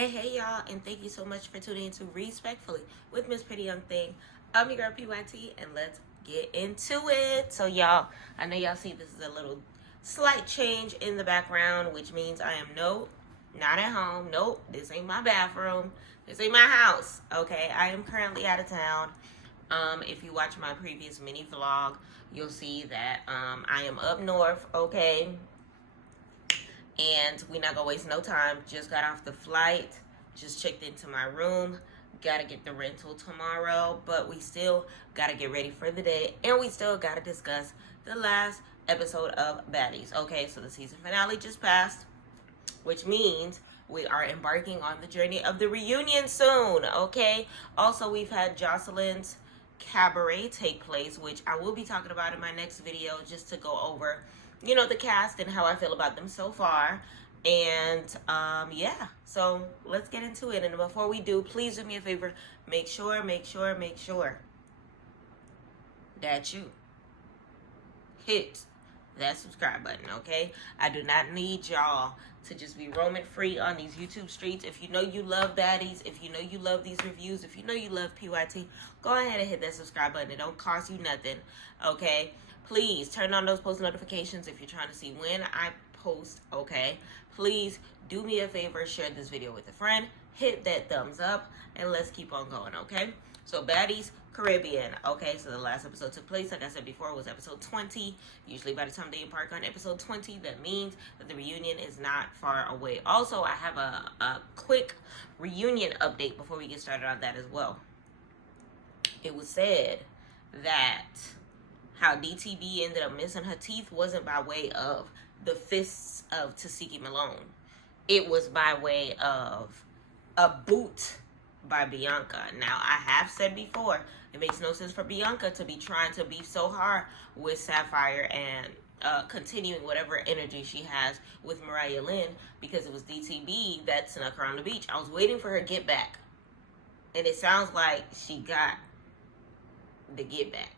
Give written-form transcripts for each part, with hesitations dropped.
Hey y'all, and thank you so much for tuning in to Respectfully with Miss Pretty Young Thing. I'm your girl PYT, and let's get into it. So y'all, I know y'all see this is a little slight change in the background, which means I am not at home. Nope, this ain't my bathroom. This ain't my house. Okay, I am currently out of town. If you watch my previous mini vlog, you'll see that I am up north. Okay. And we're not gonna waste no time. Just got off the flight, just checked into my room, gotta get the rental tomorrow, but we still gotta get ready for the day, and we still gotta discuss the last episode of Baddies. Okay, so the season finale just passed, which means we are embarking on the journey of the reunion soon. Okay, also we've had Jocelyn's cabaret take place, which I will be talking about in my next video, just to go over the cast and how I feel about them so far. And yeah, so let's get into it. And before we do, please do me a favor, make sure that you hit that subscribe button. Okay, I do not need y'all to just be roaming free on these YouTube streets. If you know you love Baddies, if you know you love these reviews, if you know you love PYT, go ahead and hit that subscribe button. It don't cost you nothing. Okay, please turn on those post notifications if you're trying to see when I post. Okay, please do me a favor, share this video with a friend, hit that thumbs up, and let's keep on going. Okay, so Baddies Caribbean. Okay, so the last episode took place, like I said before, was episode 20. Usually by the time they embark on episode 20, that means that the reunion is not far away. Also, I have a quick reunion update before we get started on that as well. It was said that how DTB ended up missing her teeth wasn't by way of the fists of Tasiki Malone. It was by way of a boot by Bianca. Now, I have said before, it makes no sense for Bianca to be trying to be so hard with Sapphire and continuing whatever energy she has with Mariah Lynn, because it was DTB that snuck her on the beach. I was waiting for her get back, and it sounds like she got the get back.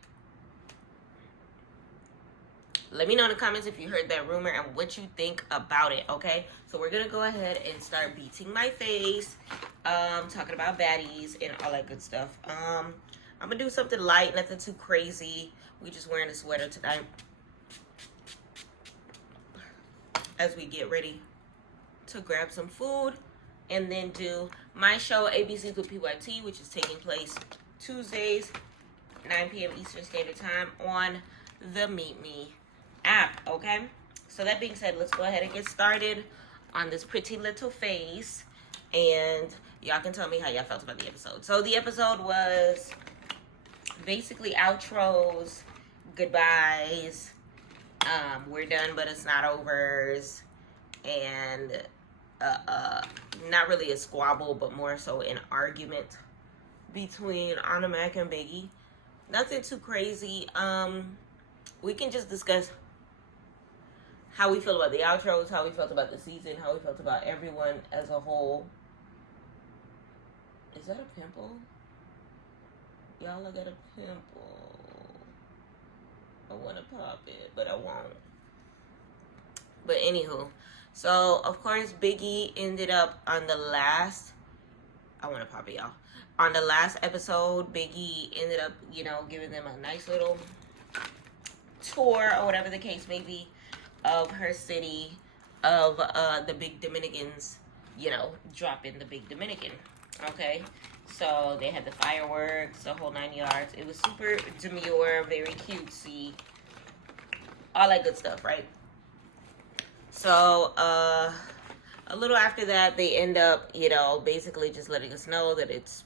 Let me know in the comments if you heard that rumor and what you think about it, okay? So we're going to go ahead and start beating my face, talking about baddies and all that good stuff. I'm going to do something light, nothing too crazy. We just wearing a sweater tonight as we get ready to grab some food and then do my show, ABCs with PYT, which is taking place Tuesdays, 9 p.m. Eastern Standard Time on the Meet Me app. Okay, so that being said, let's go ahead and get started on this pretty little face, and y'all can tell me how y'all felt about the episode. So the episode was basically outros, goodbyes, we're done but it's not overs, and not really a squabble but more so an argument between Anna Mac and Biggie. Nothing too crazy. We can just discuss how we feel about the outros, how we felt about the season, how we felt about everyone as a whole. Is that a pimple? Y'all, I got a pimple. I want to pop it, but I won't. But anywho, so of course Biggie ended up on the last, I want to pop it, y'all. On the last episode, Biggie ended up, giving them a nice little tour or whatever the case may be of her city, of the big Dominicans, dropping the big Dominican. Okay, so they had the fireworks, the whole 9 yards. It was super demure, very cutesy, all that good stuff, right? So a little after that, they end up, basically just letting us know that it's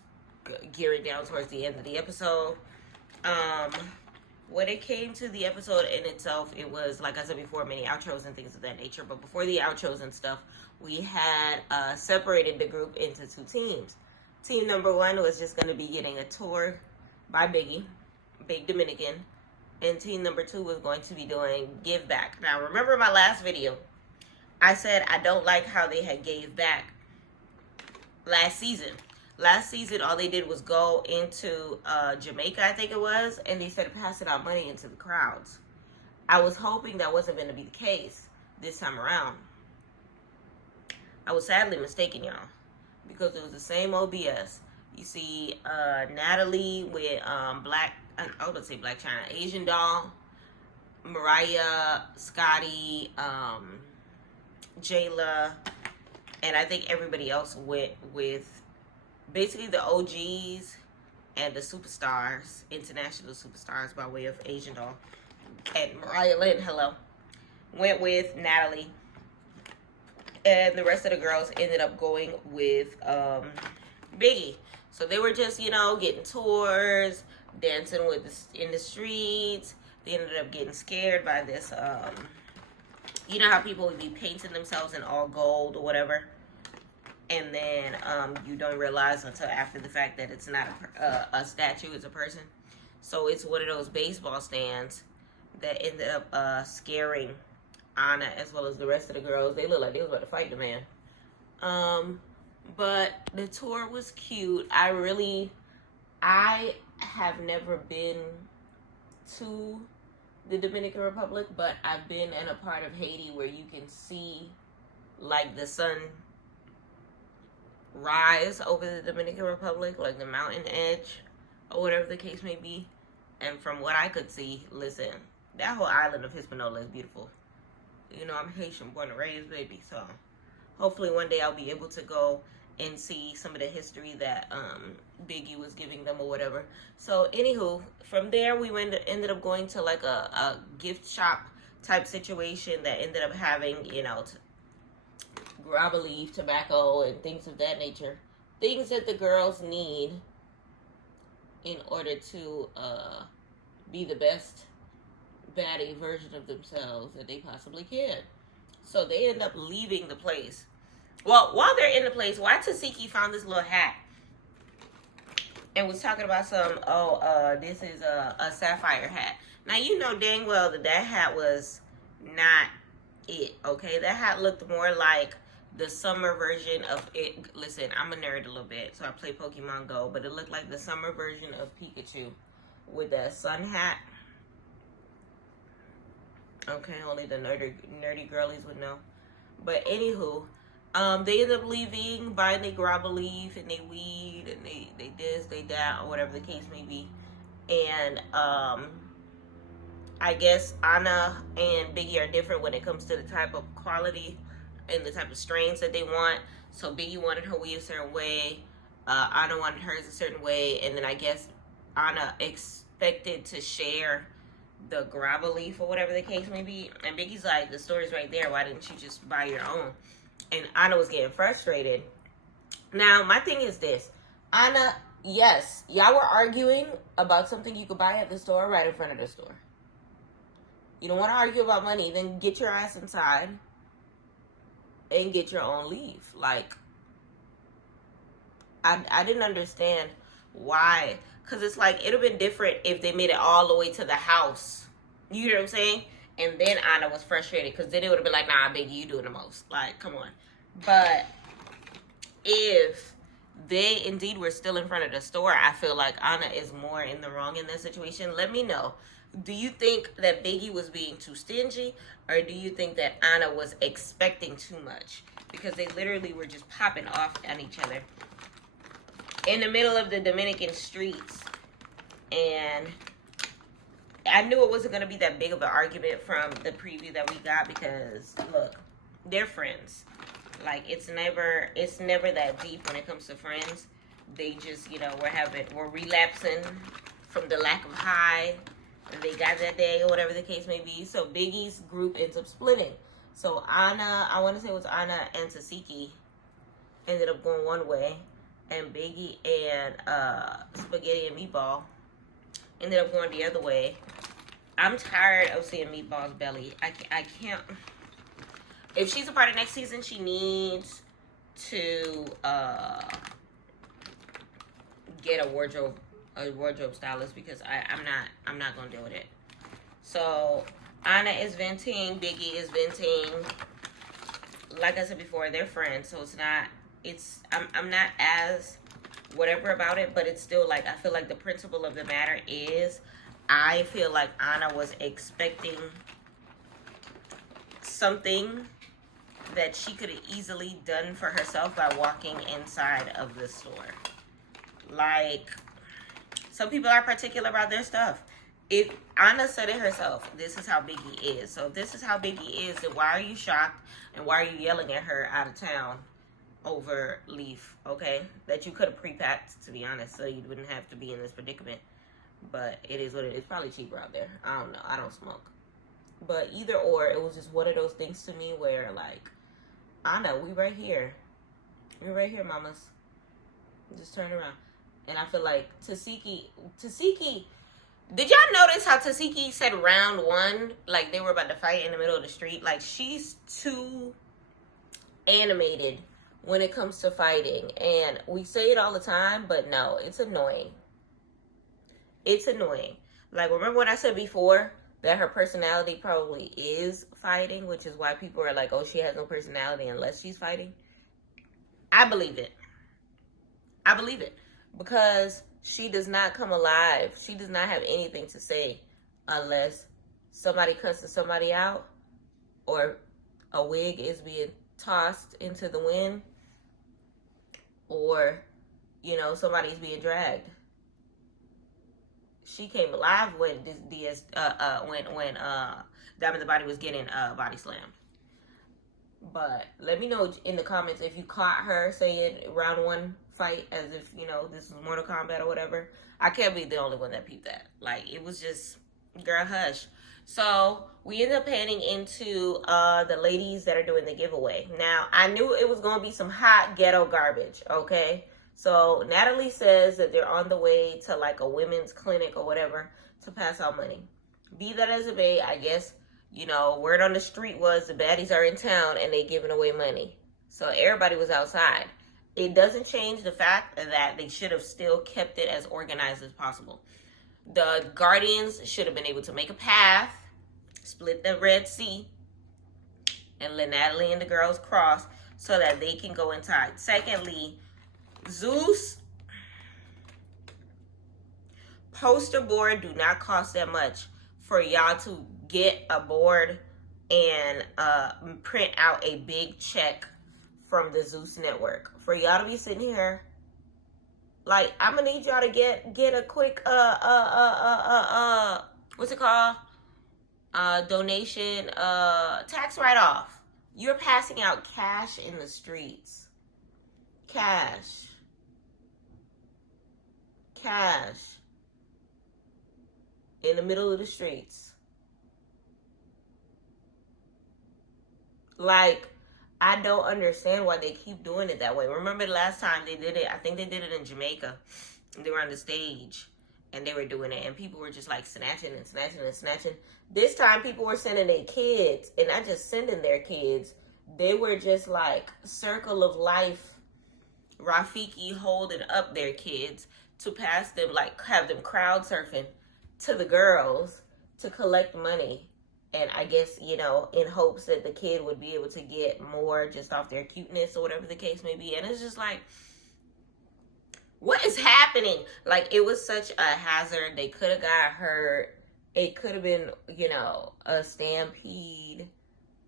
gearing down towards the end of the episode. When it came to the episode in itself, it was, like I said before, many outros and things of that nature. But before the outros and stuff, we had separated the group into two teams. Team number one was just going to be getting a tour by Biggie, Big Dominican. And team number two was going to be doing Give Back. Now, remember my last video? I said I don't like how they had gave back last season. Last season, all they did was go into Jamaica, I think it was, and they started passing out money into the crowds. I was hoping that wasn't going to be the case this time around. I was sadly mistaken, y'all. because it was the same OBS. You see Natalie with Black, I was going to say Black China, Asian Doll, Mariah, Scotty, Jayla, and I think everybody else went with basically the OGs and the superstars, international superstars by way of Asian Doll. And Mariah Lynn, hello, went with Natalie. And the rest of the girls ended up going with Biggie. So they were just, you know, getting tours, dancing in the streets. They ended up getting scared by this, you know how people would be painting themselves in all gold or whatever? And then you don't realize until after the fact that it's not a statue, it's a person. So it's one of those baseball stands that ended up scaring Anna as well as the rest of the girls. They looked like they was about to fight the man. But the tour was cute. I have never been to the Dominican Republic, but I've been in a part of Haiti where you can see like the sun rise over the Dominican Republic, like the mountain edge or whatever the case may be. And from what I could see, listen, that whole island of Hispaniola is beautiful. You know, I'm Haitian, born and raised, baby. So hopefully one day I'll be able to go and see some of the history that Biggie was giving them or whatever. So anywho, from there we ended up going to like a gift shop type situation that ended up having, you know, grabba leaf, tobacco, and things of that nature. Things that the girls need in order to be the best baddie version of themselves that they possibly can. So they end up leaving the place. Well, while they're in the place, why Tasiki found this little hat and was talking about this is a sapphire hat. Now, you know dang well that hat was not it, okay? That hat looked more like the summer version of it. Listen, I'm a nerd a little bit, so I play Pokemon Go, but it looked like the summer version of Pikachu with that sun hat. Okay, only the nerdy girlies would know. But anywho, they end up leaving, buying their grabba leaf and they weed and they this, they that, or whatever the case may be. And I guess Anna and Biggie are different when it comes to the type of quality and the type of strains that they want. So Biggie wanted her weed a certain way, Anna wanted hers a certain way, and then I guess Anna expected to share the grabba leaf or whatever the case may be. And Biggie's like, the story's right there, why didn't you just buy your own? And Anna was getting frustrated. Now, my thing is this. Anna, yes, y'all were arguing about something you could buy at the store right in front of the store. You don't want to argue about money, then get your ass inside and get your own leaf. Like, I didn't understand why. Because it's like, it would have been different if they made it all the way to the house. You know what I'm saying? And then Anna was frustrated because then it would have been like, nah, Biggie, you doing the most. Like, come on. But if they indeed were still in front of the store, I feel like Anna is more in the wrong in this situation. Let me know. Do you think that Biggie was being too stingy? Or do you think that Anna was expecting too much? Because they literally were just popping off at each other in the middle of the Dominican streets. And I knew it wasn't going to be that big of an argument from the preview that we got because, look, they're friends. Like, it's never that deep when it comes to friends. They just, you know, we're relapsing from the lack of high that they got that day or whatever the case may be. So Biggie's group ends up splitting. So Anna, I want to say it was Anna and Tasiki ended up going one way. And Biggie and Spaghetti and Meatball ended up going the other way. I'm tired of seeing Meatball's belly. I can't. If she's a part of next season, she needs to get a wardrobe stylist because I'm not gonna deal with it. So Anna is venting, Biggie is venting. Like I said before, they're friends, so I'm not as whatever about it, but it's still like, I feel like the principle of the matter is, I feel like Anna was expecting something that she could have easily done for herself by walking inside of the store. Like, some people are particular about their stuff. If Anna said it herself, this is how big he is. So if this is how big he is, then why are you shocked and why are you yelling at her out of town over Leaf, okay? That you could have pre-packed, to be honest, so you wouldn't have to be in this predicament. But it is what it is. Probably cheaper out there. I don't know. I don't smoke. But either or, it was just one of those things to me where, like, Anna, we right here. We right here, mamas. Just turn around. And I feel like Tasiki, did y'all notice how Tasiki said round one? Like, they were about to fight in the middle of the street. Like, she's too animated when it comes to fighting. And we say it all the time, but no, it's annoying. It's annoying. Like, remember what I said before? That her personality probably is fighting, which is why people are like, oh, she has no personality unless she's fighting. I believe it. I believe it. Because she does not come alive. She does not have anything to say unless somebody cusses somebody out or a wig is being tossed into the wind or, you know, somebody's being dragged. She came alive when when Diamond the Body was getting body slammed. But let me know in the comments if you caught her saying round one fight as if, you know, this is Mortal Kombat or whatever. I can't be the only one that peeped that. Like, it was just, girl, hush. So we end up heading into the ladies that are doing the giveaway. Now, I knew it was going to be some hot ghetto garbage, okay? So Natalie says that they're on the way to like a women's clinic or whatever to pass out money. Be that as it may, I guess, you know, word on the street was the baddies are in town and they giving away money. So everybody was outside. It doesn't change the fact that they should have still kept it as organized as possible. The Guardians should have been able to make a path, split the Red Sea, and let Natalie and the girls cross so that they can go inside. Secondly, Zeus poster board do not cost that much for y'all to get a board and print out a big check from the Zeus network. For y'all to be sitting here, like, I'm gonna need y'all to get a quick what's it called? Donation, tax write-off. You're passing out cash in the streets. Cash. In the middle of the streets. Like, I don't understand why they keep doing it that way. Remember the last time they did it? I think they did it in Jamaica. They were on the stage and they were doing it, and people were just like snatching and snatching and snatching. This time people were sending their kids, and not just sending their kids. They were just like circle of life, Rafiki holding up their kids to pass them, like have them crowd surfing to the girls to collect money. And I guess, you know, in hopes that the kid would be able to get more just off their cuteness or whatever the case may be. And it's just like, what is happening? Like, it was such a hazard. They could have got hurt. It could have been, you know, a stampede.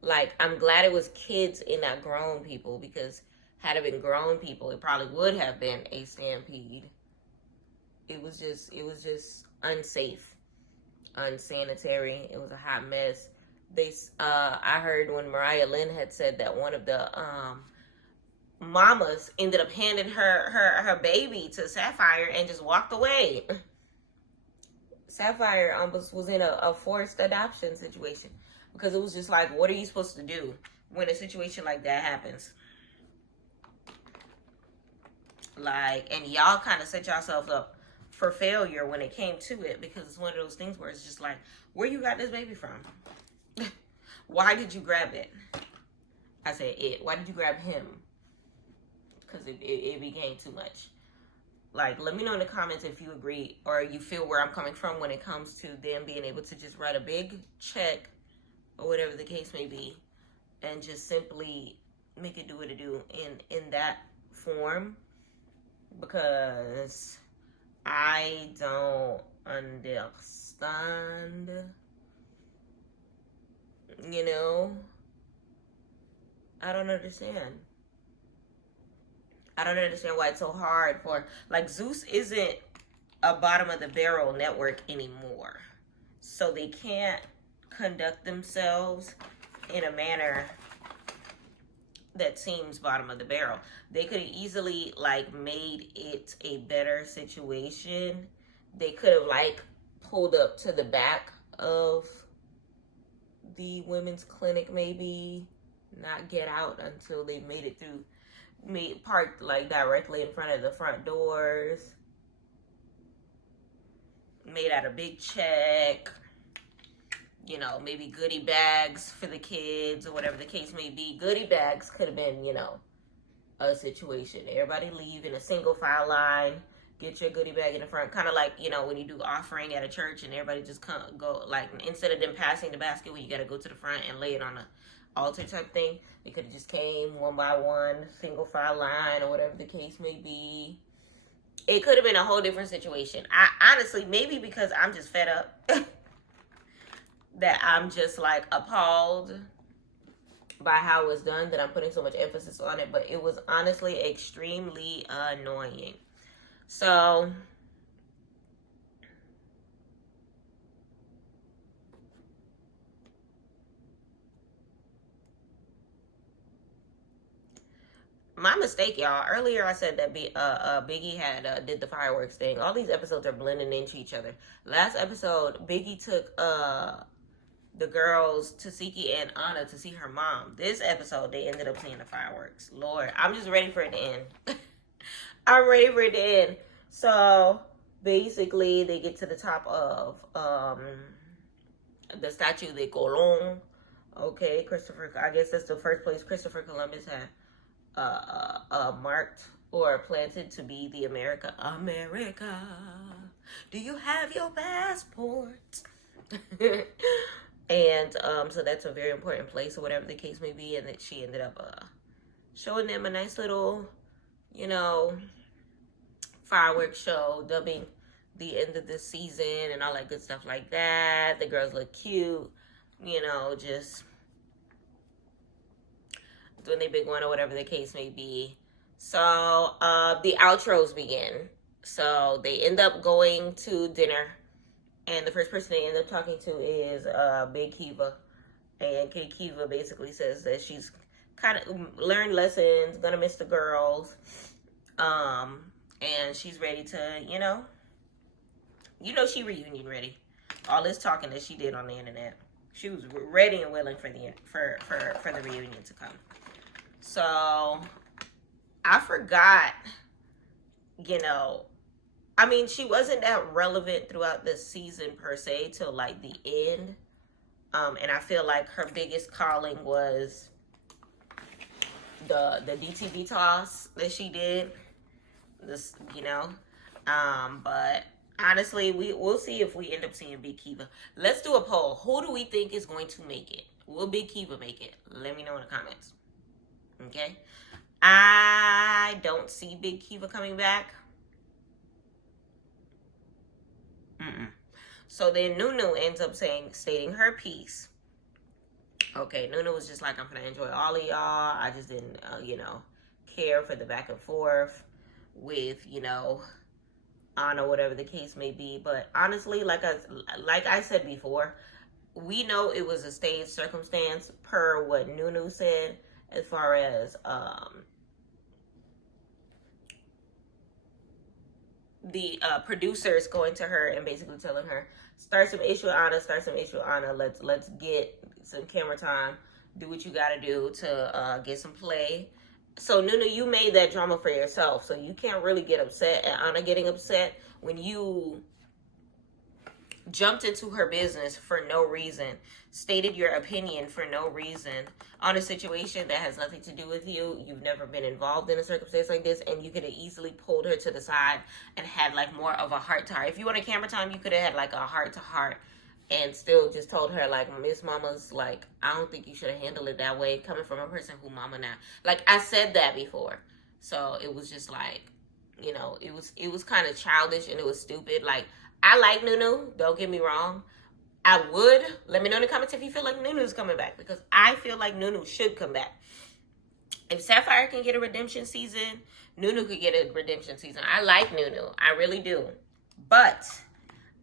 Like, I'm glad it was kids and not grown people, because had it been grown people, it probably would have been a stampede. It was just unsafe, unsanitary. It was a hot mess. I heard when Mariah Lynn had said that one of the mamas ended up handing her baby to Sapphire and just walked away. Sapphire almost was in a forced adoption situation, because it was just like, what are you supposed to do when a situation like that happens? Like, and y'all kind of set yourself up for failure when it came to it, because it's one of those things where it's just like, where you got this baby from? Why did you grab it? I said it. Why did you grab him? Because it became too much. Like, let me know in the comments if you agree or you feel where I'm coming from when it comes to them being able to just write a big check or whatever the case may be and just simply make it do what it do in that form. Because I don't understand, you know? I don't understand. I don't understand why it's so hard for, like, Zeus isn't a bottom of the barrel network anymore. So they can't conduct themselves in a manner that seems bottom of the barrel. They could have easily, like, made it a better situation. They could have, like, pulled up to the back of the women's clinic, maybe not get out until they made it through, parked like directly in front of the front doors, made out a big check, you know, maybe goodie bags for the kids or whatever the case may be. Goodie bags could have been, you know, a situation. Everybody leave in a single file line, get your goodie bag in the front, kind of like, you know, when you do offering at a church and everybody just go, like, instead of them passing the basket when you got to go to the front and lay it on a altar type thing, they could have just came one by one, single file line or whatever the case may be. It could have been a whole different situation. I honestly, maybe because I'm just fed up that I'm just like appalled by how it was done that I'm putting so much emphasis on it, but it was honestly extremely annoying. So my mistake, y'all. Earlier I said that Biggie had did the fireworks thing. All these episodes are blending into each other. Last episode, Biggie took the girls, Tasiki and Anna, to see her mom. This episode, they ended up seeing the fireworks. Lord, I'm just ready for it to end. I'm ready for it to end. So basically, they get to the top of the Statue de Colón. Okay, Christopher. I guess that's the first place Christopher Columbus had marked or planted to be the America. Do you have your passport? And so that's a very important place or whatever the case may be. And that she ended up showing them a nice little, you know, fireworks show, dubbing the end of the season and all that good stuff like that. The girls look cute, you know, just doing their big one or whatever the case may be. So the outros begin. So they end up going to dinner, and the first person they end up talking to is Big Kiva. And Kid Kiva basically says that she's kind of learned lessons, gonna miss the girls, and she's ready to, you know, she reunion ready. All this talking that she did on the internet, she was ready and willing for the reunion to come. So I forgot, you know, I mean, she wasn't that relevant throughout the season per se till like the end. And I feel like her biggest calling was the DTV toss that she did. This, you know, but honestly, we'll see if we end up seeing Big Kiva. Let's do a poll. Who do we think is going to make it? Will Big Kiva make it? Let me know in the comments. Okay, I don't see Big Kiva coming back. So then Nunu ends up stating her piece. Okay, Nunu was just like, I'm gonna enjoy all of y'all. I just didn't, you know, care for the back and forth with, you know, Anna, whatever the case may be. But honestly, like I said before, we know it was a staged circumstance per what Nunu said, as far as the producers going to her and basically telling her, start some issue Anna, let's get some camera time, do what you gotta do to get some play. So Nunu, you made that drama for yourself, so you can't really get upset at Anna getting upset when you jumped into her business for no reason, stated your opinion for no reason on a situation that has nothing to do with you. You've never been involved in a circumstance like this, and you could have easily pulled her to the side and had like more of a heart to heart. If you want a camera time, you could have had like a heart to heart and still just told her, like, Miss Mama's, like, I don't think you should have handled it that way, coming from a person who Mama now. Like, I said that before. So it was just like, you know, it was kind of childish and it was stupid. Like, I like Nunu, don't get me wrong. Let me know in the comments if you feel like Nunu's coming back, because I feel like Nunu should come back. If Sapphire can get a redemption season, Nunu could get a redemption season. I like Nunu. I really do. But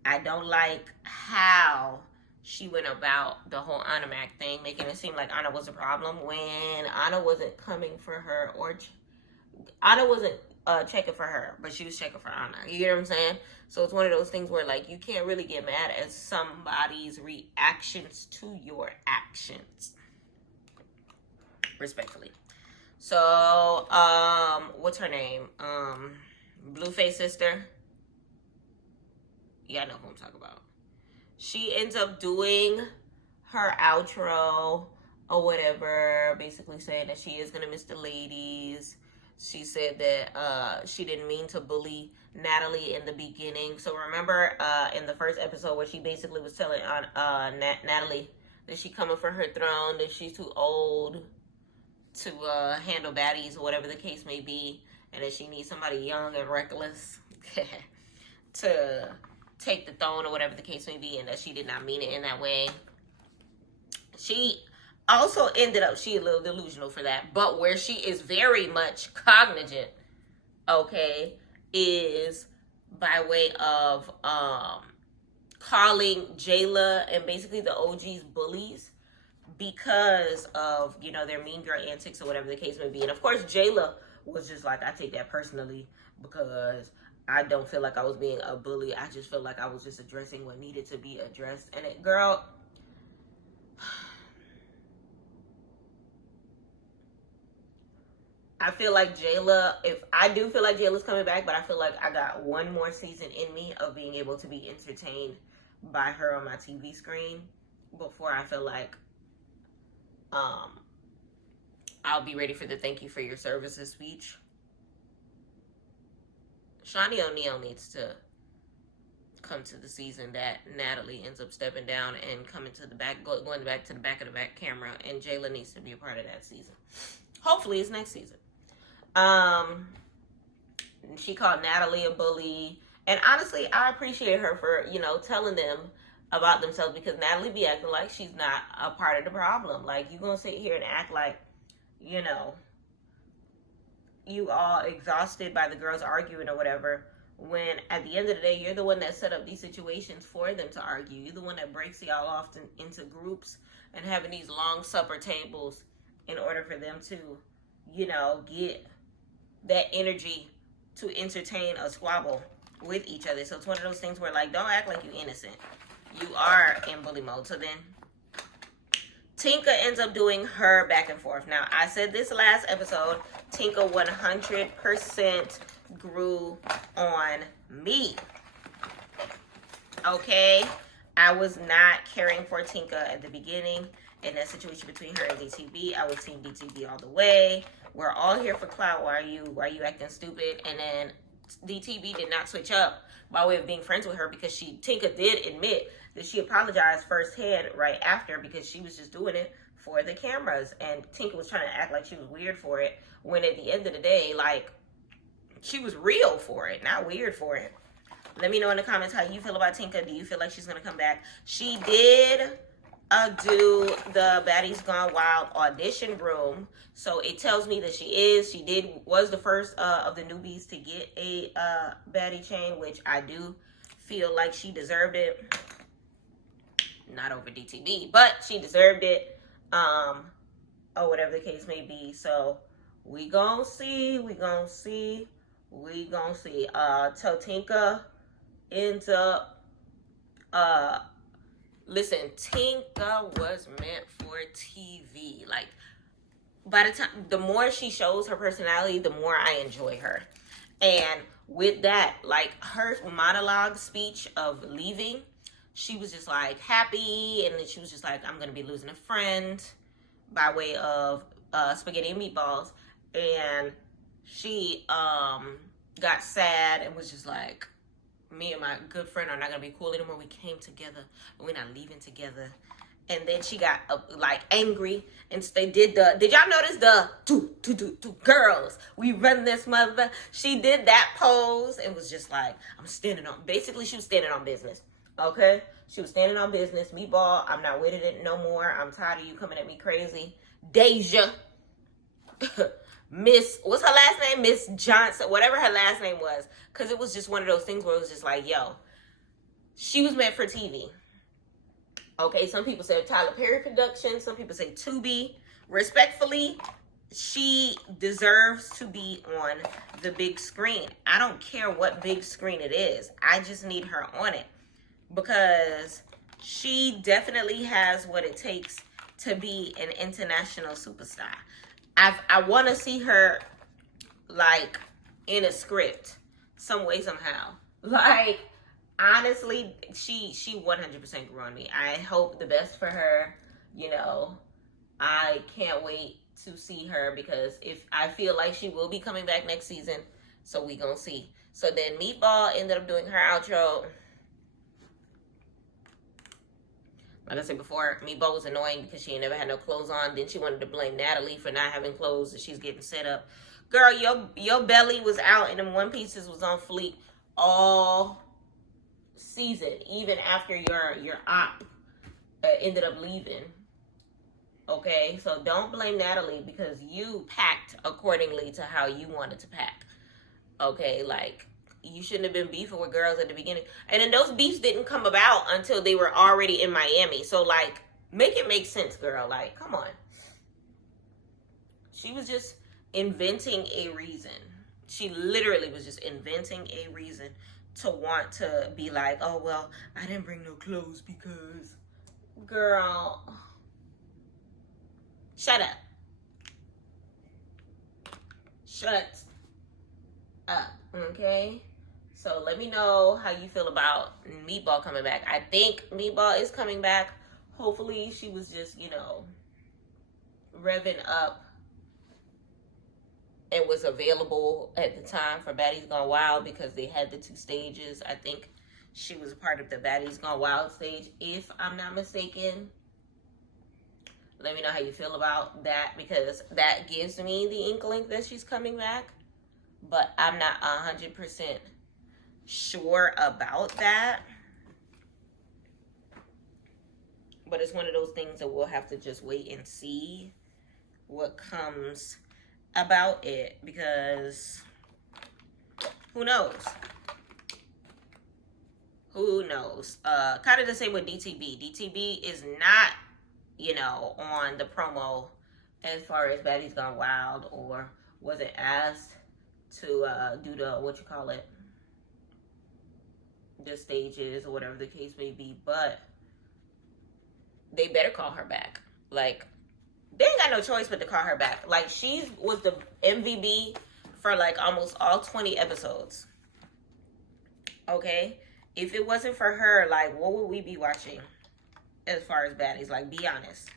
I don't like how she went about the whole Anna Mac thing, making it seem like Anna was a problem when Anna wasn't coming for her, or Anna wasn't checking for her, but she was checking for Anna. You get what I'm saying? So it's one of those things where, like, you can't really get mad at somebody's reactions to your actions. Respectfully. So, what's her name? Blueface sister. Yeah, I know who I'm talking about. She ends up doing her outro or whatever, basically saying that she is going to miss the ladies. She said that she didn't mean to bully Natalie in the beginning. So remember in the first episode where she basically was telling Natalie that she coming for her throne, that she's too old to handle baddies or whatever the case may be, and that she needs somebody young and reckless to take the throne or whatever the case may be, and that she did not mean it in that way. She also ended up, she a little delusional for that, but where she is very much cognizant, okay, is by way of calling Jayla and basically the OG's bullies because of, you know, their mean girl antics or whatever the case may be. And of course, Jayla was just like, I take that personally because I don't feel like I was being a bully. I just feel like I was just addressing what needed to be addressed. And it, girl, I feel like Jayla, I do feel like Jayla's coming back, but I feel like I got one more season in me of being able to be entertained by her on my TV screen before I feel like I'll be ready for the thank you for your services speech. Shawnee O'Neal needs to come to the season that Natalie ends up stepping down and coming to the back, going back to the back of the back camera, and Jayla needs to be a part of that season. Hopefully it's next season. She called Natalie a bully, and honestly, I appreciate her for, you know, telling them about themselves, because Natalie be acting like she's not a part of the problem. Like, you gonna sit here and act like, you know, you all exhausted by the girls arguing or whatever, when at the end of the day, you're the one that set up these situations for them to argue. You're the one that breaks y'all off into groups and having these long supper tables in order for them to, you know, get that energy to entertain a squabble with each other. So it's one of those things where, like, don't act like you're innocent. You are in bully mode. So then Tinka ends up doing her back and forth. Now, I said this last episode, Tinka 100% grew on me. Okay? I was not caring for Tinka at the beginning in that situation between her and DTB. I was team DTB all the way. We're all here for clout. Why are you acting stupid? And then DTB did not switch up by way of being friends with her, because Tinka did admit that she apologized firsthand right after, because she was just doing it for the cameras, and Tinka was trying to act like she was weird for it, when at the end of the day, like, she was real for it, not weird for it. Let me know in the comments how you feel about Tinka. Do you feel like she's gonna come back? She did do the Baddies Gone Wild audition room, so it tells me that she was the first of the newbies to get a baddie chain, which I do feel like she deserved it. Not over DTB, but she deserved it, or whatever the case may be. So we gonna see. So Tinka ends up, listen, Tinka was meant for TV. Like, by the time, the more she shows her personality, the more I enjoy her. And with that, like, her monologue speech of leaving, she was just like happy, and then she was just like, I'm gonna be losing a friend by way of spaghetti and meatballs, and she got sad and was just like, me and my good friend are not gonna be cool anymore. We came together, but we're not leaving together. And then she got like angry, and they did y'all notice the two girls, we run this mother? She did that pose and was just like, I'm standing on, basically she was standing on business. Okay, she was standing on business. Meatball, I'm not with it no more. I'm tired of you coming at me crazy. Deja, Miss, what's her last name? Miss Johnson, whatever her last name was. Because it was just one of those things where it was just like, yo, she was meant for TV. Okay, some people say Tyler Perry production. Some people say Tubi. Respectfully, she deserves to be on the big screen. I don't care what big screen it is. I just need her on it. Because she definitely has what it takes to be an international superstar. I want to see her, like, in a script, some way, somehow. Like, honestly, she 100% grew on me. I hope the best for her. You know, I can't wait to see her, because if I feel like she will be coming back next season, so we gonna see. So then Meatball ended up doing her outro. Like I said before, Meatball was annoying because she ain't never had no clothes on. Then she wanted to blame Natalie for not having clothes that she's getting set up. Girl, your belly was out and them one pieces was on fleek all season, even after your op ended up leaving. Okay, so don't blame Natalie, because you packed accordingly to how you wanted to pack. Okay, like, you shouldn't have been beefing with girls at the beginning. And then those beefs didn't come about until they were already in Miami. So, like, make it make sense, girl. Like, come on. She was just inventing a reason. She literally was just inventing a reason to want to be like, oh, well, I didn't bring no clothes because, girl, shut up. Shut up, okay? So let me know how you feel about Meatball coming back. I think Meatball is coming back. Hopefully she was just, you know, revving up and was available at the time for Baddies Gone Wild, because they had the 2 stages. I think she was a part of the Baddies Gone Wild stage, if I'm not mistaken. Let me know how you feel about that, because that gives me the inkling that she's coming back. But I'm not 100% sure about that. But it's one of those things that we'll have to just wait and see what comes about it, because who knows? Who knows? Kind of the same with DTB. DTB is not, you know, on the promo as far as Baddies Gone Wild, or wasn't asked to do the, what you call it, the stages or whatever the case may be. But they better call her back. Like, they ain't got no choice but to call her back. Like, she was the MVB for like almost all 20 episodes. Okay? If it wasn't for her, like, what would we be watching as far as Baddies? Like, be honest.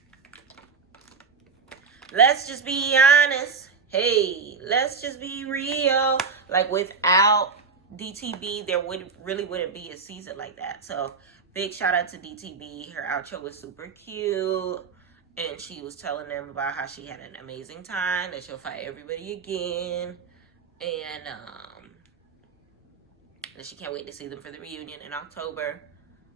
Let's just be honest. Hey, let's just be real. Like, without DTB, there really wouldn't be a season like that. So, big shout out to DTB. Her outro was super cute. And she was telling them about how she had an amazing time, that she'll fight everybody again. And that she can't wait to see them for the reunion in October.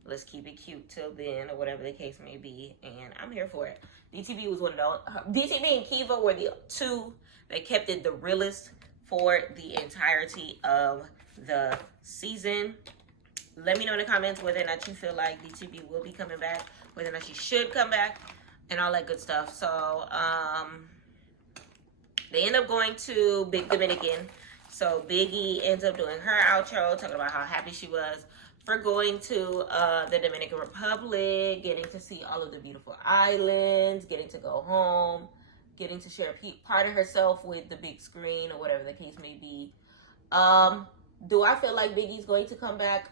Let's keep it cute till then, or whatever the case may be. And I'm here for it. DTB was one of those. DTB and Kiva were the 2 that kept it the realest for the entirety of the season. Let me know in the comments whether or not you feel like DTB will be coming back, whether or not she should come back, and all that good stuff. So, they end up going to Big Dominican. So, Biggie ends up doing her outro, talking about how happy she was for going to the Dominican Republic, getting to see all of the beautiful islands, getting to go home, getting to share a part of herself with the big screen, or whatever the case may be. Do I feel like Biggie's going to come back?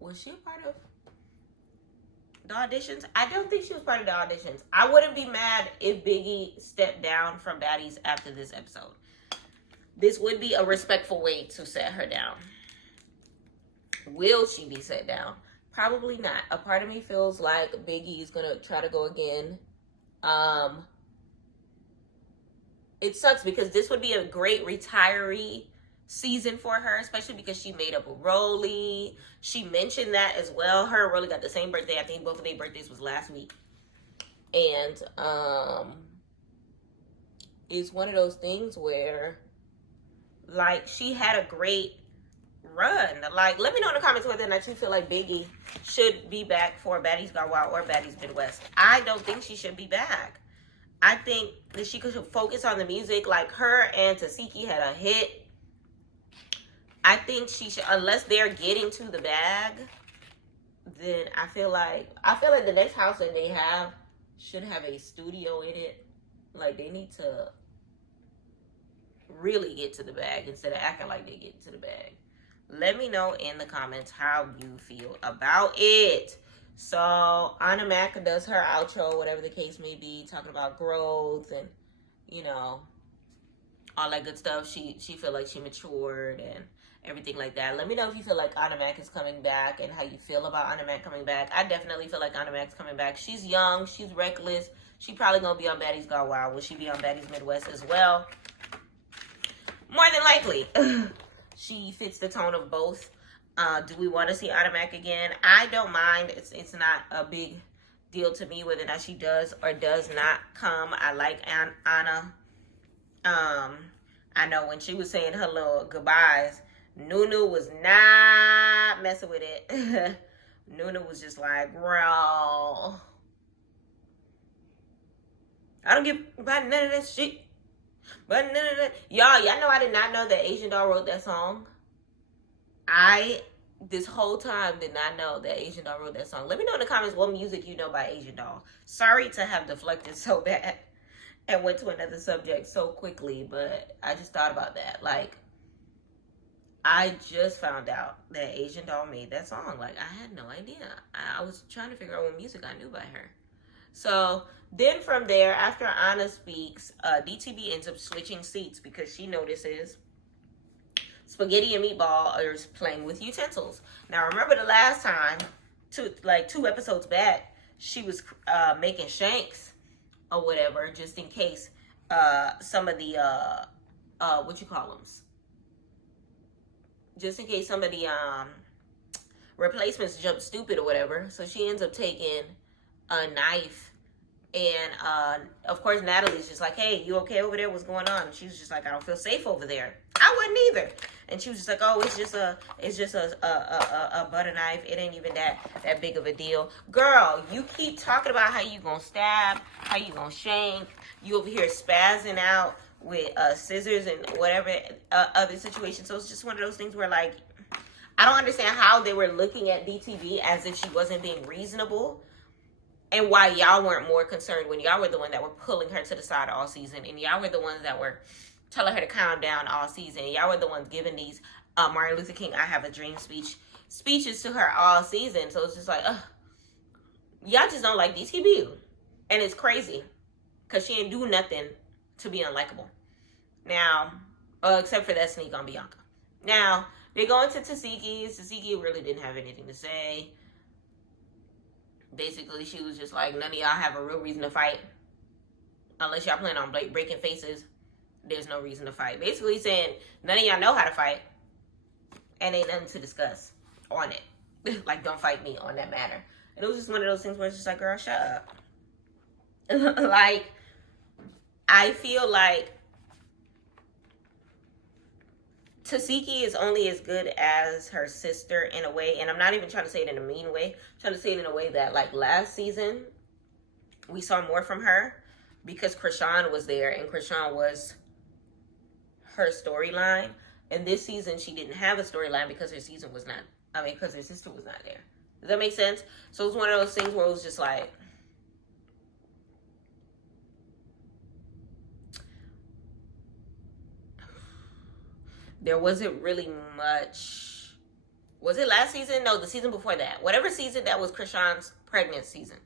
Was she a part of the auditions? I don't think she was part of the auditions. I wouldn't be mad if Biggie stepped down from Baddies after this episode. This would be a respectful way to set her down. Will she be set down? Probably not. A part of me feels like Biggie is going to try to go again. It sucks because this would be a great retiree season for her, especially because she made up with Rolly. She mentioned that as well. Her and Rolly got the same birthday. I think both of their birthdays was last week. And it's one of those things where, like, she had a great run. Like, let me know in the comments whether or not you feel like Biggie should be back for Baddies Gone Wild or Baddies Midwest. I don't think she should be back. I think that she could focus on the music. Like, her and Tasiki had a hit. I think she should, unless they're getting to the bag, then I feel like the next house that they have should have a studio in it. Like, they need to really get to the bag instead of acting like they get to the bag. Let me know in the comments how you feel about it. So Anna Mac does her outro, whatever the case may be, talking about growth and, you know, all that good stuff. She feel like she matured and everything like that. Let me know if you feel like Anna Mac is coming back and how you feel about Anna Mac coming back. I definitely feel like Anna Mac's coming back. She's young. She's reckless. She probably going to be on Baddies Gone Wild. Will she be on Baddies Midwest as well? More than likely. She fits the tone of both. Do we want to see Anna Mac again? I don't mind. It's not a big deal to me whether or not she does or does not come. I like Anna. I know when she was saying her little goodbyes, Nunu was not messing with it. Nunu was just like, bro, I don't give about none of that shit. But none of that. Y'all know I did not know that Asian Doll wrote that song. This whole time, did not know that Asian Doll wrote that song. Let me know in the comments what music you know by Asian Doll. Sorry to have deflected so bad and went to another subject so quickly, but I just thought about that. Like, I just found out that Asian Doll made that song. Like, I had no idea. I was trying to figure out what music I knew by her. So then from there, after Anna speaks, DTV ends up switching seats because she notices Spaghetti and Meatball are playing with utensils. Now, remember the last time, two episodes back, she was making shanks or whatever, just in case some of the, just in case some of the replacements jump stupid or whatever. So she ends up taking a knife, and of course Natalie's just like, hey, you okay over there? What's going on? And she was just like, I don't feel safe over there. I wouldn't either. And she was just like, oh, it's just a butter knife. It ain't even that big of a deal. Girl, you keep talking about how you gonna stab, how you gonna shank. You over here spazzing out with scissors and whatever other situations. So it's just one of those things where, like, I don't understand how they were looking at DTV as if she wasn't being reasonable, and why y'all weren't more concerned when y'all were the one that were pulling her to the side all season, and y'all were the ones that were telling her to calm down all season. Y'all were the ones giving these Martin Luther King I Have a Dream speeches to her all season. So it's just like, y'all just don't like DTV. And it's crazy because she didn't do nothing to be unlikable. Now, except for that sneak on Bianca. Now, they go into Tasiki. Tasiki really didn't have anything to say. Basically, she was just like, none of y'all have a real reason to fight. Unless y'all plan on breaking faces, there's no reason to fight. Basically saying, none of y'all know how to fight. And ain't nothing to discuss on it. Like, don't fight me on that matter. And it was just one of those things where it's just like, girl, shut up. Like, I feel like Tasiki is only as good as her sister in a way, and I'm not even trying to say it in a mean way. I'm trying to say it in a way that, like, last season, we saw more from her because Krishan was there, and Krishan was her storyline. And this season, she didn't have a storyline because her sister was not there. Does that make sense? So it was one of those things where it was just like, there wasn't really much. Was it last season? No, the season before that. Whatever season that was Krishan's pregnant season.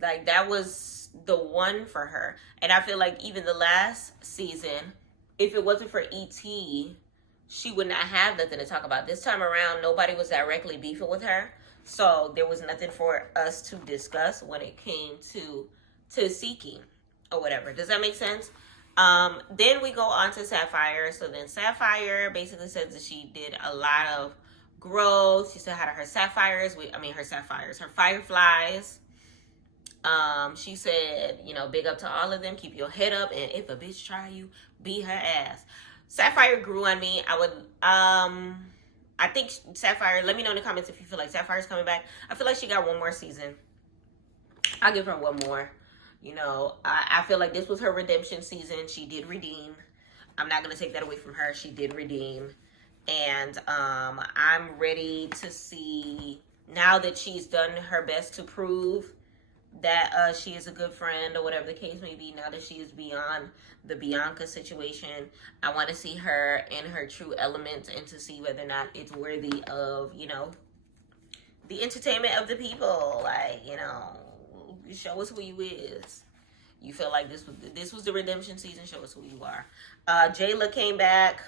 Like, that was the one for her. And I feel like even the last season, if it wasn't for E.T., she would not have nothing to talk about. This time around, nobody was directly beefing with her. So there was nothing for us to discuss when it came to Tasiki or whatever. Does that make sense? Then we go on to Sapphire. So then Sapphire basically says that she did a lot of growth. She still had her sapphires. Her fireflies. She said, you know, big up to all of them. Keep your head up, and if a bitch try you, beat her ass. Sapphire grew on me. I think Sapphire, let me know in the comments if you feel like Sapphire's coming back. I feel like she got one more season. I'll give her one more. You know, I feel like this was her redemption season. She did redeem. I'm not going to take that away from her. She did redeem. And I'm ready to see, now that she's done her best to prove that she is a good friend or whatever the case may be, now that she is beyond the Bianca situation, I want to see her in her true element and to see whether or not it's worthy of, you know, the entertainment of the people. Like, you know, show us who you is. You feel like this was the redemption season, show us who you are. Jayla came back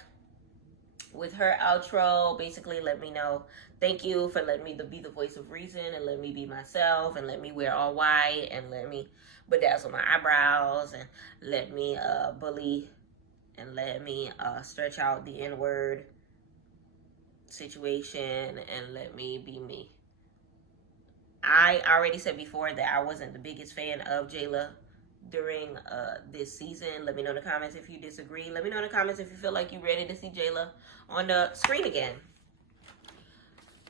with her outro, basically let me know, thank you for letting me be the voice of reason and let me be myself and let me wear all white and let me bedazzle my eyebrows and let me bully and let me stretch out the N-word situation and let me be me. I already said before that I wasn't the biggest fan of Jayla during this season. Let me know in the comments if you disagree. Let me know in the comments if you feel like you're ready to see Jayla on the screen again.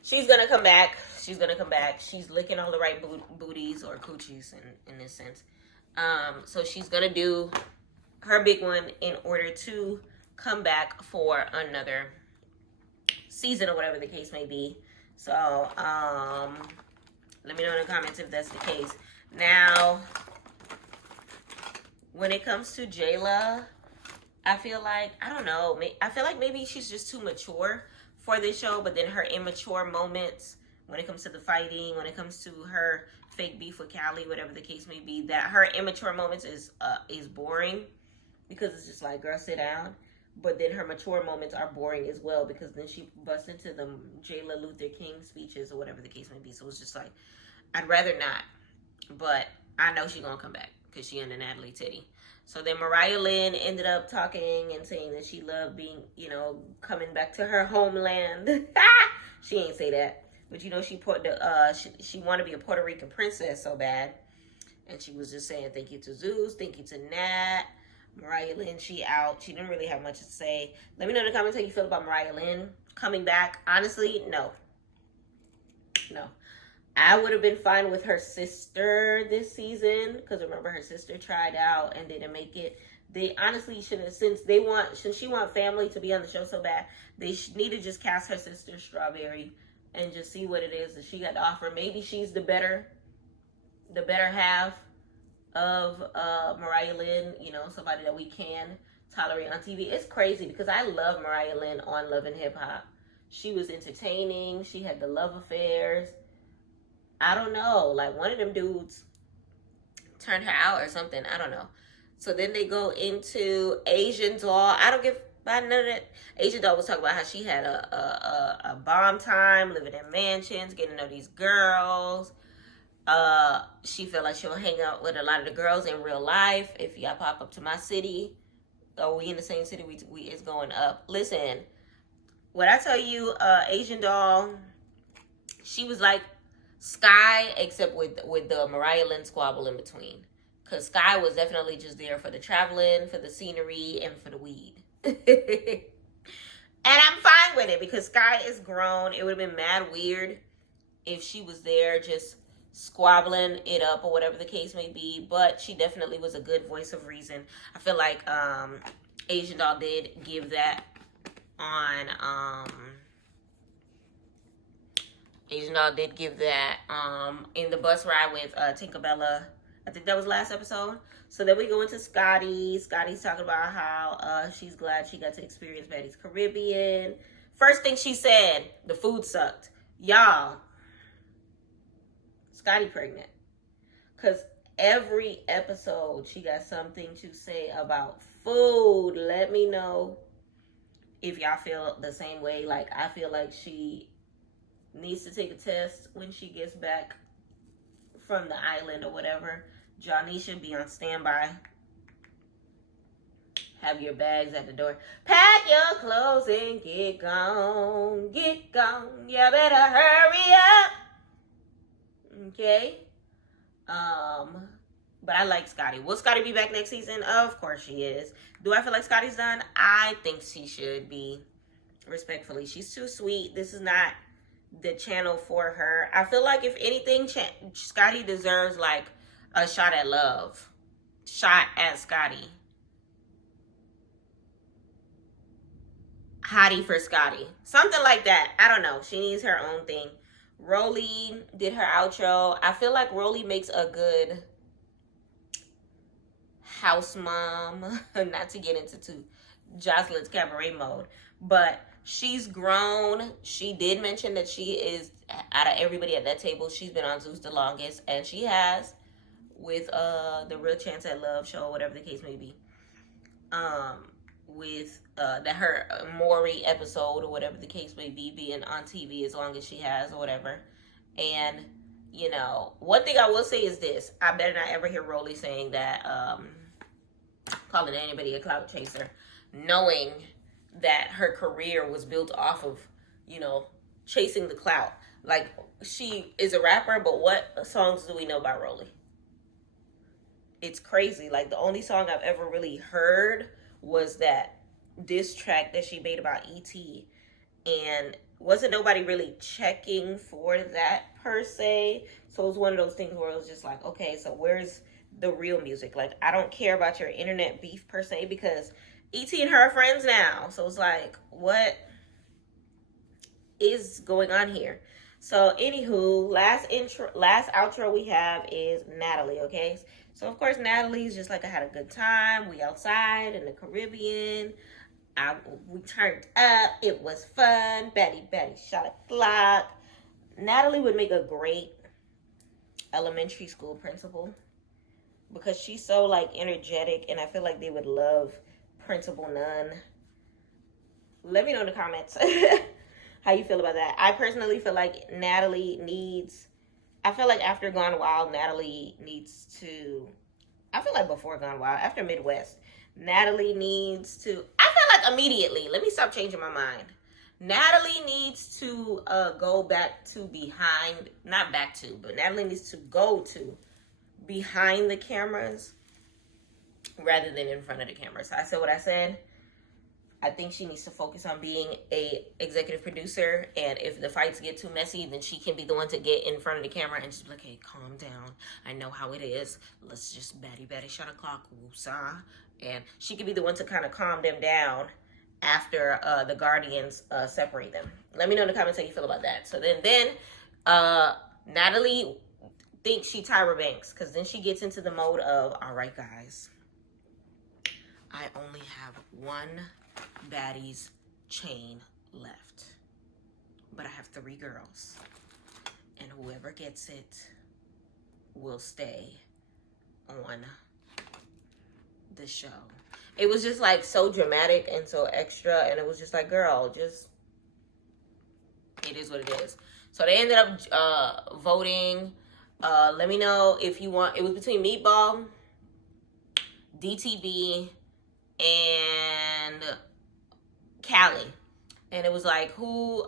She's gonna come back. She's gonna come back. She's licking all the right booties or coochies in this sense. So she's gonna do her big one in order to come back for another season or whatever the case may be. So let me know in the comments if that's the case. Now, when it comes to Jayla, I feel like, I don't know, I feel like maybe she's just too mature for this show, but then her immature moments, when it comes to the fighting, when it comes to her fake beef with Callie, whatever the case may be, that her immature moments is boring, because it's just like, girl, sit down. But then her mature moments are boring as well, because then she busts into the Jayla Luther King speeches or whatever the case may be. So it's just like, I'd rather not, but I know she's gonna come back because she under Natalie Titty. So then Mariah Lynn ended up talking and saying that she loved being, you know, coming back to her homeland. She ain't say that, but you know, she wanted to be a Puerto Rican princess so bad, and she was just saying thank you to Zeus, thank you to Nat. Mariah Lynn, she out. She didn't really have much to say. Let me know in the comments how you feel about Mariah Lynn coming back. Honestly, no. I would have been fine with her sister this season, because remember, her sister tried out and didn't make it. They honestly should have, since she want family to be on the show so bad, they need to just cast her sister Strawberry and just see what it is that she got to offer. Maybe she's the better half of Mariah Lynn, you know, somebody that we can tolerate on TV. It's crazy because I love Mariah Lynn on Love and Hip Hop. She was entertaining. She had the love affairs. I don't know, like one of them dudes turned her out or something. I don't know. So then they go into Asian Doll. I don't give by none of that. Asian Doll was talking about how she had a bomb time, living in mansions, getting to know these girls. She felt like she'll hang out with a lot of the girls in real life. If y'all pop up to my city, or we in the same city, we is going up. Listen, what I tell you, Asian Doll, she was like Sky, except with the Mariah Lynn squabble in between. Because Sky was definitely just there for the traveling, for the scenery, and for the weed. And I'm fine with it because Sky is grown. It would have been mad weird if she was there just squabbling it up or whatever the case may be. But she definitely was a good voice of reason. I feel like Asian Doll did give that on... Asian Doll did give that in the bus ride with Tinkerbella. I think that was last episode. So then we go into Scotty. Scotty's talking about how she's glad she got to experience Baddies Caribbean. First thing she said, the food sucked. Y'all, Scotty pregnant. Because every episode she got something to say about food. Let me know if y'all feel the same way. Like, I feel like she needs to take a test when she gets back from the island or whatever. Johnny be on standby. Have your bags at the door. Pack your clothes and get gone. Get gone. You better hurry up. Okay? But I like Scotty. Will Scotty be back next season? Of course she is. Do I feel like Scotty's done? I think she should be. Respectfully, she's too sweet. This is not the channel for her. I feel like if anything, Scotty deserves like a shot at love. Shot at Scotty. Hottie for Scotty. Something like that. I don't know. She needs her own thing. Rolly did her outro. I feel like Rolly makes a good house mom. Not to get into Jocelyn's cabaret mode, but she's grown. She did mention that she is, out of everybody at that table, she's been on Zeus the longest, and she has, with the Real Chance at Love show, whatever the case may be, with that her Maury episode or whatever the case may be, being on TV as long as she has or whatever. And you know, one thing I will say is this: I better not ever hear Rolly saying that, calling anybody a clout chaser, knowing that her career was built off of, you know, chasing the clout. Like, she is a rapper, but what songs do we know by Rolly? It's crazy. Like, the only song I've ever really heard was that diss track that she made about E.T. And wasn't nobody really checking for that per se. So it was one of those things where it was just like, okay, so where's the real music? Like, I don't care about your internet beef per se, because E.T. and her are friends now. So it's like, what is going on here? So anywho, last outro we have is Natalie, okay? So of course Natalie's just like, I had a good time. We outside in the Caribbean. We turned up. It was fun. Betty shot a clock. Natalie would make a great elementary school principal because she's so like energetic, and I feel like they would love Principal Nunn. Let me know in the comments how you feel about that. I personally feel like Natalie needs, I feel like after Gone Wild, Natalie needs to, I feel like before Gone Wild, after Midwest, Natalie needs to, I feel like immediately, let me stop changing my mind. Natalie needs to go back to behind, not back to, but Natalie needs to go to behind the cameras rather than in front of the cameras. I said what I said. I think she needs to focus on being a executive producer, and if the fights get too messy, then she can be the one to get in front of the camera and just be like, hey, calm down. I know how it is. Let's just Baddy shot a clock, woosah. And she could be the one to kind of calm them down after the Guardians separate them. Let me know in the comments how you feel about that. So then Natalie thinks she Tyra Banks, because then she gets into the mode of, all right, guys, I only have one Baddies chain left, but I have 3 girls, and whoever gets it will stay on the show. It was just like so dramatic and so extra, and it was just like, girl, just, it is what it is. So they ended up voting. Let me know if you want, it was between Meatball, DTB, and Callie. And it was like, who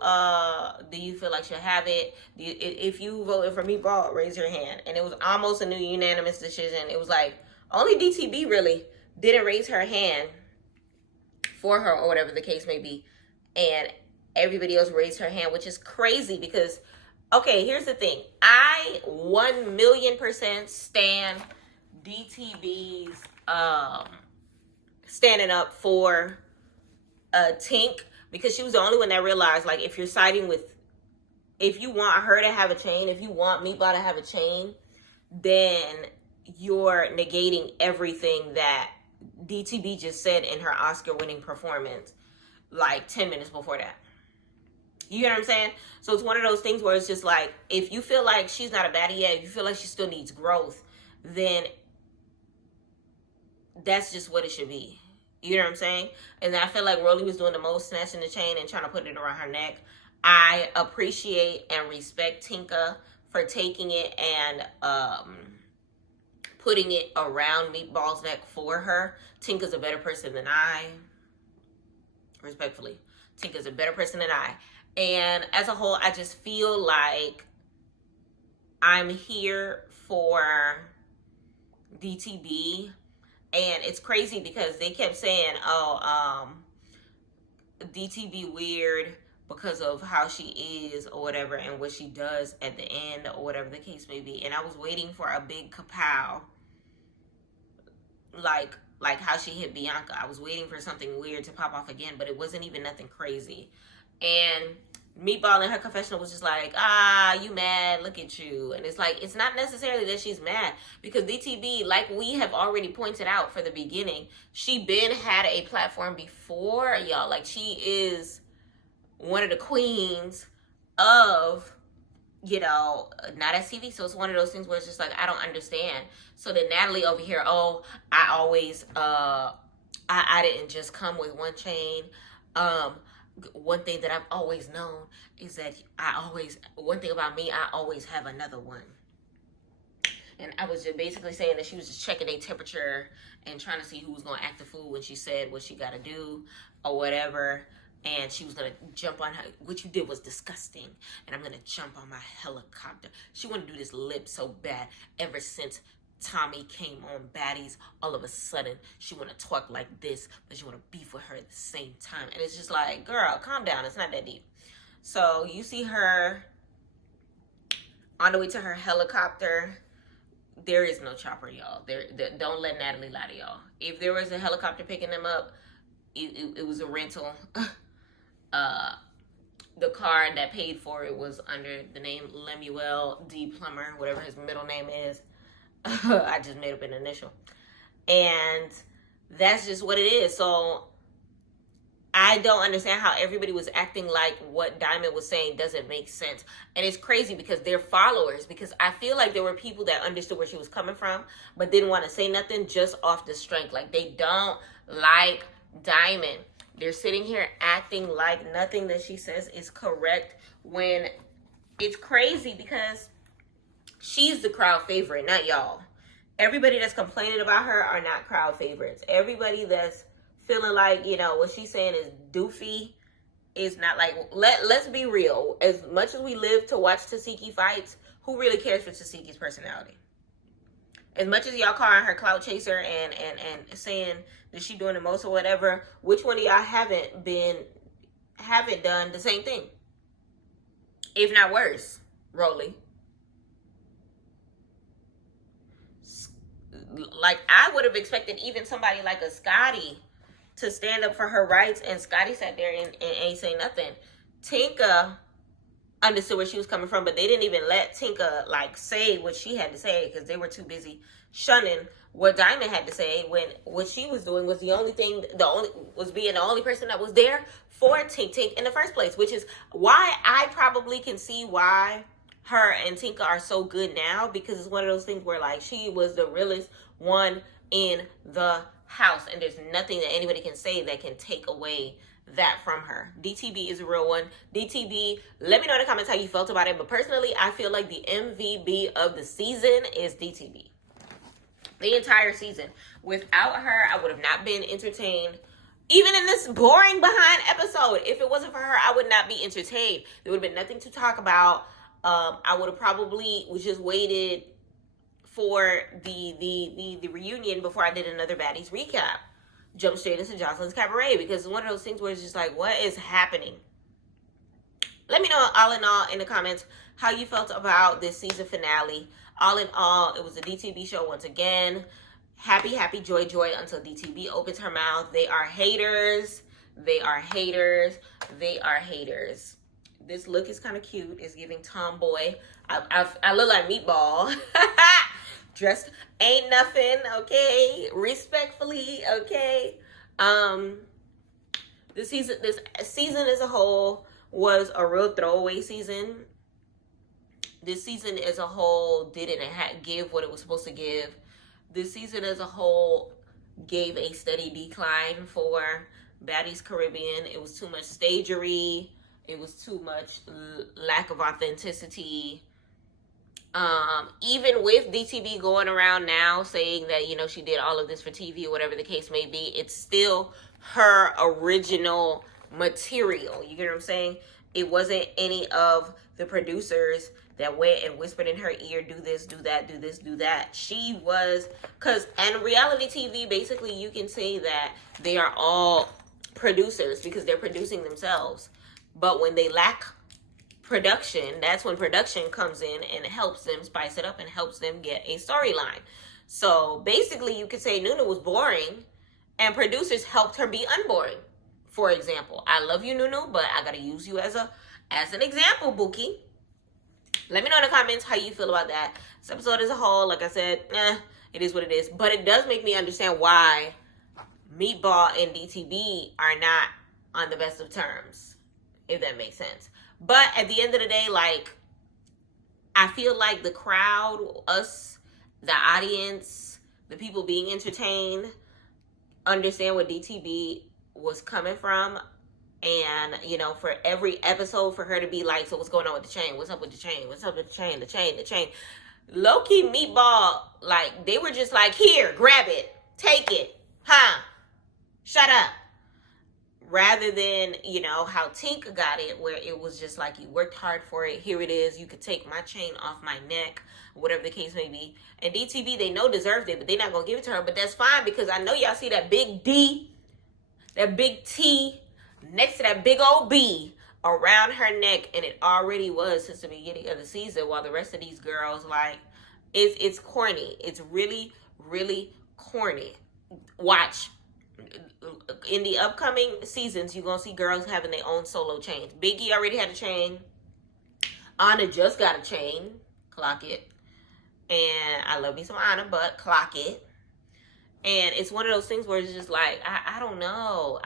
do you feel like should have it? If you voted for Meatball, raise your hand. And it was almost a new unanimous decision. It was like, only DTB really didn't raise her hand for her, or whatever the case may be. And everybody else raised her hand, which is crazy because, okay, here's the thing. I 1,000,000% stand DTB's standing up for Tink, because she was the only one that realized, like, if you're siding with, if you want her to have a chain, if you want Meatball to have a chain, then you're negating everything that DTB just said in her Oscar-winning performance, like 10 minutes before that. You get what I'm saying? So it's one of those things where it's just like, if you feel like she's not a baddie yet, if you feel like she still needs growth, then that's just what it should be. You know what I'm saying? And I feel like Rolly was doing the most, snatching the chain and trying to put it around her neck. I appreciate and respect Tinka for taking it and putting it around Meatball's neck for her. Tinka's a better person than I. Respectfully. Tinka's a better person than I. And as a whole, I just feel like I'm here for DTB, and it's crazy because they kept saying, oh, DTB weird because of how she is or whatever, and what she does at the end or whatever the case may be. And I was waiting for a big kapow, like how she hit Bianca. I was waiting for something weird to pop off again, but it wasn't even nothing crazy. And Meatball in her confessional was just like, you mad, look at you. And it's like, it's not necessarily that she's mad, because DTB, like we have already pointed out for the beginning, she been had a platform before, y'all. Like, she is one of the queens of, you know, not STV. So it's one of those things where it's just like, I don't understand. So then Natalie over here, I always, I didn't just come with one chain. One thing that I've always known is that one thing about me, I always have another one. And I was just basically saying that she was just checking their temperature and trying to see who was going to act the fool when she said what she got to do or whatever. And she was going to jump on her. What you did was disgusting. And I'm going to jump on my helicopter. She wanted to do this lip so bad ever since Tommy came on Baddies. All of a sudden, she want to talk like this, but you want to beef with her at the same time. And it's just like, girl, calm down. It's not that deep. So you see her on the way to her helicopter. There is no chopper, y'all. Don't let Natalie lie to y'all. If there was a helicopter picking them up, it was a rental. The car that paid for it was under the name Lemuel D. Plummer, whatever his middle name is. I just made up an initial. And that's just what it is. So I don't understand how everybody was acting like what Diamond was saying doesn't make sense. And it's crazy because they're followers. Because I feel like there were people that understood where she was coming from, but didn't want to say nothing just off the strength. Like, they don't like Diamond. They're sitting here acting like nothing that she says is correct, when it's crazy because she's the crowd favorite, not y'all. Everybody that's complaining about her are not crowd favorites. Everybody that's feeling like, you know, what she's saying is doofy is not. Like, let's be real. As much as we live to watch Tasiki fights, who really cares for Tasiki's personality? As much as y'all calling her clout chaser and saying that she doing the most or whatever, which one of y'all haven't done the same thing? If not worse, Rolly. Like, I would have expected even somebody like a Scotty to stand up for her rights, and Scotty sat there and ain't say nothing. Tinka understood where she was coming from, but they didn't even let Tinka like say what she had to say because they were too busy shunning what Diamond had to say, when what she was doing was being the only person that was there for Tink Tink in the first place, which is why I probably can see why her and Tinka are so good now, because it's one of those things where, like, she was the realest one in the house, and there's nothing that anybody can say that can take away that from her. DTB is a real one. DTB, let me know in the comments how you felt about it, but personally, I feel like the MVP of the season is DTB. The entire season. Without her, I would have not been entertained. Even in this boring behind episode, if it wasn't for her, I would not be entertained. There would have been nothing to talk about. I would have probably just waited for the reunion before I did another Baddies recap. Jump straight into Jocelyn's Cabaret, because it's one of those things where it's just like, what is happening? Let me know, all in all, in the comments, how you felt about this season finale. All in all, it was a DTB show once again. Happy, happy, joy, joy until DTB opens her mouth. They are haters. They are haters. They are haters. This look is kind of cute. It's giving tomboy. I look like Meatball. Dressed ain't nothing, okay? Respectfully, okay? This season as a whole was a real throwaway season. This season as a whole didn't give what it was supposed to give. This season as a whole gave a steady decline for Baddies Caribbean. It was too much stagery. It was too much lack of authenticity. Even with DTB going around now saying that, you know, she did all of this for TV or whatever the case may be, it's still her original material. You get what I'm saying? It wasn't any of the producers that went and whispered in her ear, do this, do that, do this, do that. She was, and reality TV, basically you can say that they are all producers because they're producing themselves. But when they lack production, that's when production comes in and helps them spice it up and helps them get a storyline. So basically you could say Nunu was boring and producers helped her be unboring. For example, I love you, Nunu, but I gotta use you as an example, Bookie. Let me know in the comments how you feel about that. This episode as a whole, like I said, it is what it is. But it does make me understand why Meatball and DTB are not on the best of terms, if that makes sense. But at the end of the day, like, I feel like the crowd, us, the audience, the people being entertained, understand what DTB was coming from. And, you know, for every episode, for her to be like, so what's going on with the chain? What's up with the chain? What's up with the chain? The chain. Low-key Meatball, like, they were just like, here, grab it. Take it. Huh? Shut up. Rather than, you know, how Tink got it, where it was just like, you worked hard for it. Here it is. You could take my chain off my neck, whatever the case may be. And DTV, they know deserved it, but they're not going to give it to her. But that's fine because I know y'all see that big D, that big T, next to that big old B around her neck, and it already was since the beginning of the season, while the rest of these girls, like, it's corny. It's really, really corny. Watch. In the upcoming seasons, you're going to see girls having their own solo chains. Biggie already had a chain. Anna just got a chain. Clock it. And I love me some Anna, but clock it. And it's one of those things where it's just like, I don't know.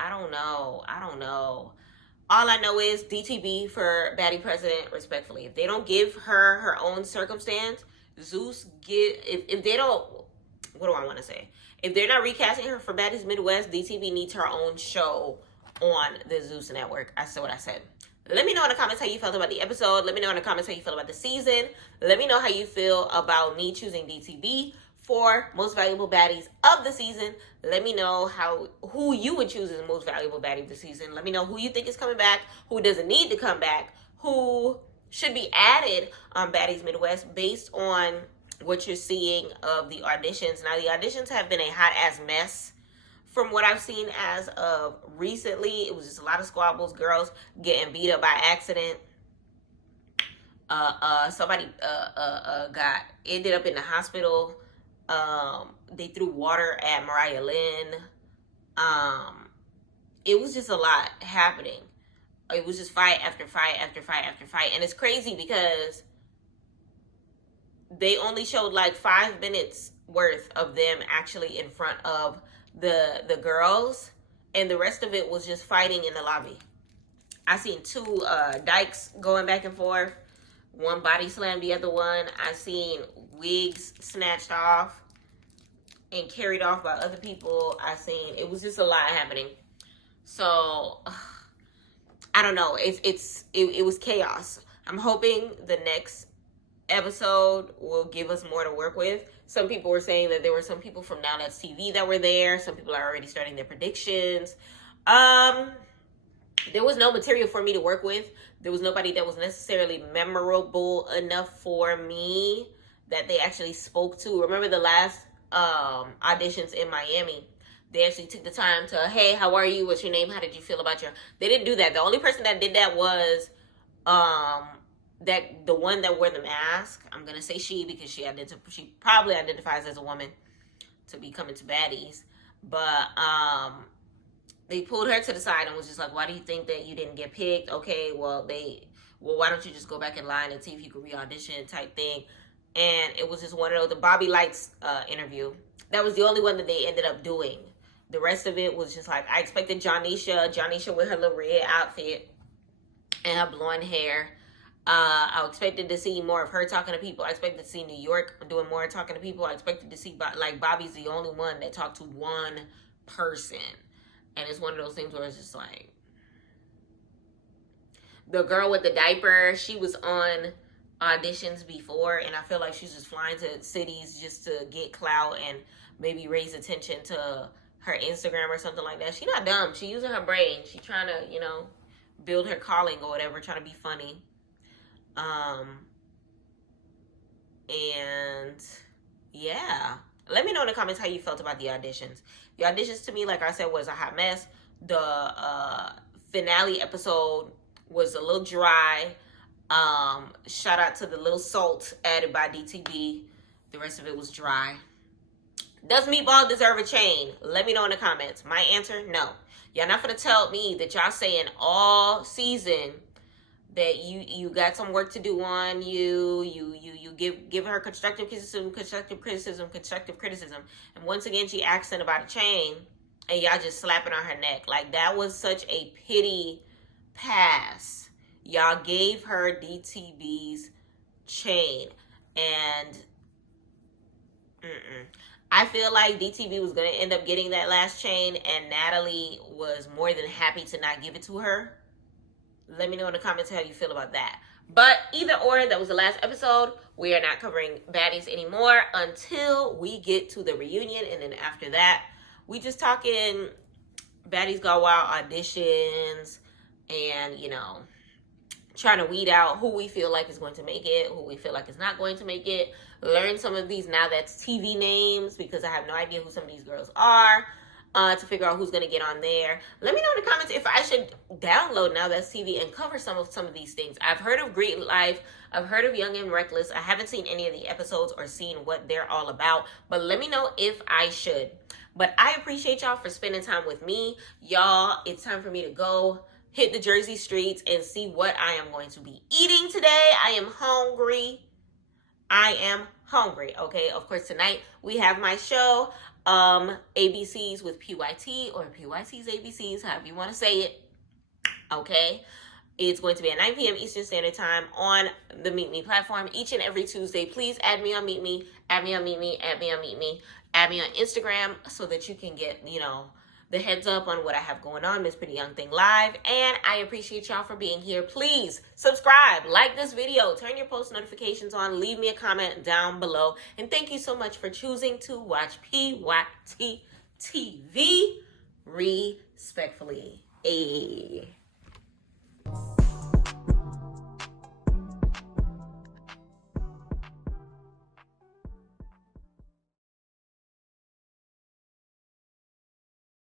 All I know is DTB for Baddie President, respectfully. If they don't give her her own circumstance, Zeus if they don't, what do I want to say? If they're not recasting her for Baddies Midwest, DTV needs her own show on the Zeus Network. I said what I said. Let me know in the comments how you felt about the episode. Let me know in the comments how you feel about the season. Let me know how you feel about me choosing DTV for Most Valuable Baddies of the season. Let me know who you would choose as the Most Valuable Baddie of the season. Let me know who you think is coming back, who doesn't need to come back, who should be added on Baddies Midwest based on what you're seeing of the auditions. Now, the auditions have been a hot-ass mess from what I've seen as of recently. It was just a lot of squabbles, girls getting beat up by accident. Somebody ended up in the hospital. They threw water at Mariah Lynn. It was just a lot happening. It was just fight after fight after fight after fight. And it's crazy because they only showed like 5 minutes worth of them actually in front of the girls, and the rest of it was just fighting in the lobby. I seen 2 dykes going back and forth. One body slammed the other one. I seen wigs snatched off and carried off by other people. It was just a lot happening. So I don't know. It was chaos. I'm hoping the next episode will give us more to work with. Some people were saying that there were some people from Now That's TV that were there. Some people are already starting their predictions. There was no material for me to work with. There was nobody that was necessarily memorable enough for me that they actually spoke to. Remember the last auditions in Miami? They actually took the time to, hey, how are you? What's your name? How did you feel about your... They didn't do that. The only person that did that was the one that wore the mask. I'm going to say she because she probably identifies as a woman to be coming to Baddies. But they pulled her to the side and was just like, why do you think that you didn't get picked? Okay, well, why don't you just go back in line and see if you could re-audition type thing. And it was just one of those, the Bobby Lights interview. That was the only one that they ended up doing. The rest of it was just like, I expected Jonisha with her little red outfit and her blonde hair. I expected to see more of her talking to people. I expected to see New York doing more talking to people. I expected to see, like, Bobby's the only one that talked to one person. And it's one of those things where it's just like, the girl with the diaper, she was on auditions before, and I feel like she's just flying to cities just to get clout and maybe raise attention to her Instagram or something like that. She's not dumb. She's using her brain. She's trying to, build her calling or whatever, trying to be funny. And yeah, let me know in the comments how you felt about the auditions. The auditions to me, like I said, was a hot mess. The finale episode was a little dry. Shout out to the little salt added by DTB. The rest of it was dry. Does Meatball deserve a chain? Let me know in the comments. My answer, no. Y'all not gonna tell me that y'all saying all season that you got some work to do on you give her constructive criticism, and once again she asking about a chain, and y'all just slapping on her neck. Like, that was such a pity pass. Y'all gave her DTB's chain, and I feel like DTB was going to end up getting that last chain, and Natalie was more than happy to not give it to her. Let me know in the comments how you feel about that. But either or, that was the last episode. We are not covering Baddies anymore until we get to the reunion. And then after that, we just talking Baddies Go Wild auditions and, you know, trying to weed out who we feel like is going to make it, who we feel like is not going to make it. Learn some of these now that's TV names, because I have no idea who some of these girls are. To figure out who's going to get on there. Let me know in the comments if I should download Now That's TV and cover some of these things. I've heard of Great Life. I've heard of Young and Reckless. I haven't seen any of the episodes or seen what they're all about. But let me know if I should. But I appreciate y'all for spending time with me. Y'all, it's time for me to go hit the Jersey streets and see what I am going to be eating today. I am hungry. Okay, of course, tonight we have my show, ABCs with PYT, or PYT's ABCs, however you want to say it. Okay, it's going to be at 9 p.m. Eastern Standard Time on the Meet Me platform each and every Tuesday. Please add me on Meet Me, add me on Meet Me, add me on Meet Me, add me on Instagram, so that you can get, you know, the heads up on what I have going on, Miss Pretty Young Thing Live. And I appreciate y'all for being here. Please subscribe, like this video, turn your post notifications on, leave me a comment down below. And thank you so much for choosing to watch PYT TV. Respectfully. Ayy.